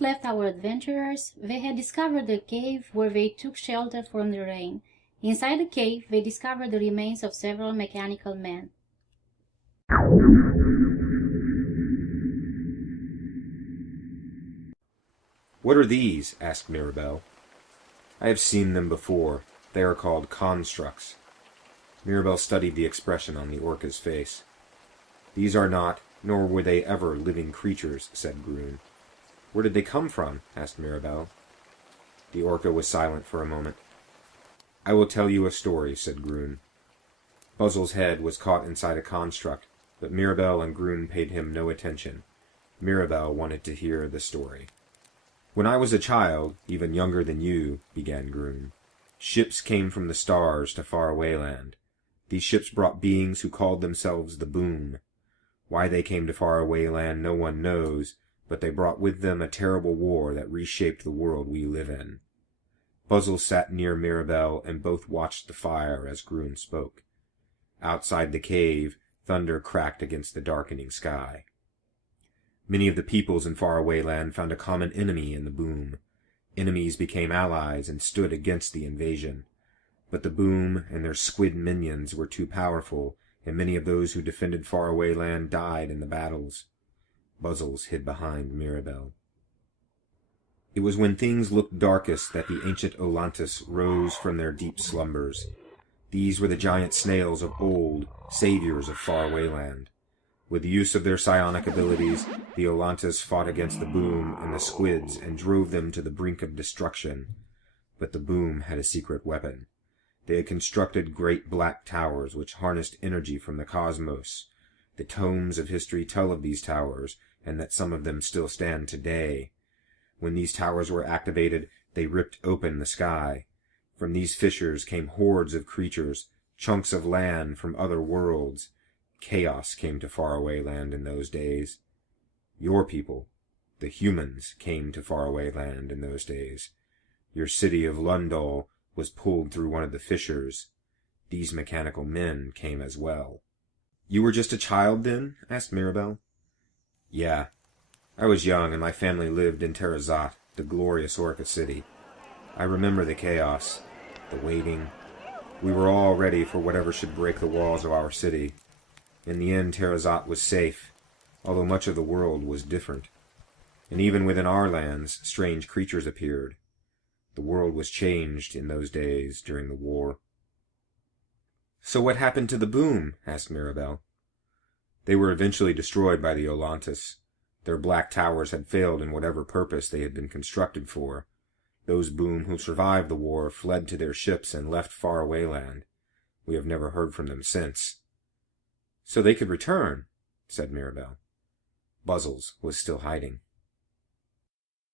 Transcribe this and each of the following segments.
last left our adventurers, they had discovered the cave where they took shelter from the rain. Inside the cave, they discovered the remains of several mechanical men. "What are these?" asked Mirabelle. "I have seen them before. They are called constructs." Mirabelle studied the expression on the orca's face. "These are not, nor were they ever, living creatures," said Groon. "Where did they come from?" asked Mirabelle. The orca was silent for a moment. "I will tell you a story," said Groon. Buzzle's head was caught inside a construct, but Mirabelle and Groon paid him no attention. Mirabelle wanted to hear the story. "When I was a child, even younger than you," began Groon, "ships came from the stars to faraway land. These ships brought beings who called themselves the Boom. Why they came to faraway land no one knows, but they brought with them a terrible war that reshaped the world we live in." Buzzle sat near Mirabelle, and both watched the fire as Groon spoke. Outside the cave, thunder cracked against the darkening sky. Many of the peoples in faraway land found a common enemy in the Boom. Enemies became allies and stood against the invasion. But the Boom and their squid minions were too powerful, and many of those who defended faraway land died in the battles. Buzzles hid behind Mirabelle. It was when things looked darkest that the ancient Olantis rose from their deep slumbers. These were the giant snails of old, saviors of faraway land. With the use of their psionic abilities, the Olantis fought against the Boom and the squids and drove them to the brink of destruction. But the Boom had a secret weapon. They had constructed great black towers which harnessed energy from the cosmos. The tomes of history tell of these towers, and that some of them still stand today. When these towers were activated, they ripped open the sky. From these fissures came hordes of creatures, chunks of land from other worlds. Chaos came to faraway land in those days. Your people, the humans, came to faraway land in those days. Your city of Lundal was pulled through one of the fissures. These mechanical men came as well." "You were just a child then?" asked Mirabelle. "Yeah. I was young, and my family lived in Terrazat, the glorious Orca city. I remember the chaos, the waiting. We were all ready for whatever should break the walls of our city. In the end, Terrazat was safe, although much of the world was different. And even within our lands, strange creatures appeared. The world was changed in those days during the war." "So what happened to the Boom?" asked Mirabelle. "They were eventually destroyed by the Olantis. Their black towers had failed in whatever purpose they had been constructed for. Those Boom who survived the war fled to their ships and left faraway land. We have never heard from them since." "So they could return," said Mirabelle. Buzzles was still hiding.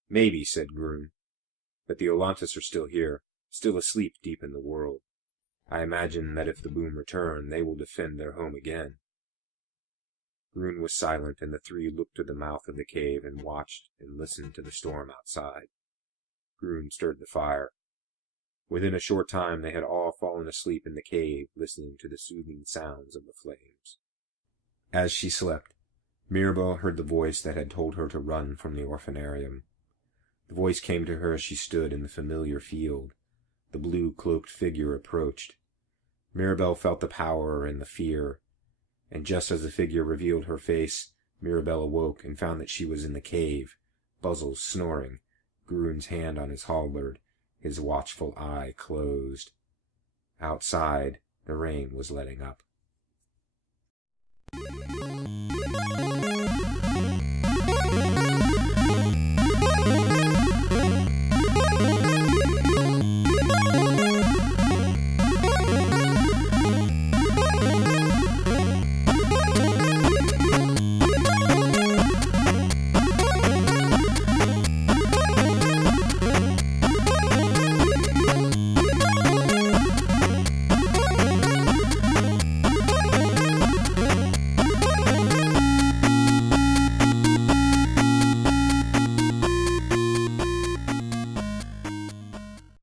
"Maybe," said Groon. "But the Olantis are still here, still asleep deep in the world. I imagine that if the Boom return, they will defend their home again." Groon was silent, and the three looked to the mouth of the cave and watched and listened to the storm outside. Groon stirred the fire. Within a short time they had all fallen asleep in the cave, listening to the soothing sounds of the flames. As she slept, Mirabelle heard the voice that had told her to run from the orphanarium. The voice came to her as she stood in the familiar field. The blue-cloaked figure approached. Mirabelle felt the power and the fear, and just as the figure revealed her face, Mirabelle awoke and found that she was in the cave, Buzzles snoring, Groon's hand on his halberd, his watchful eye closed. Outside, the rain was letting up.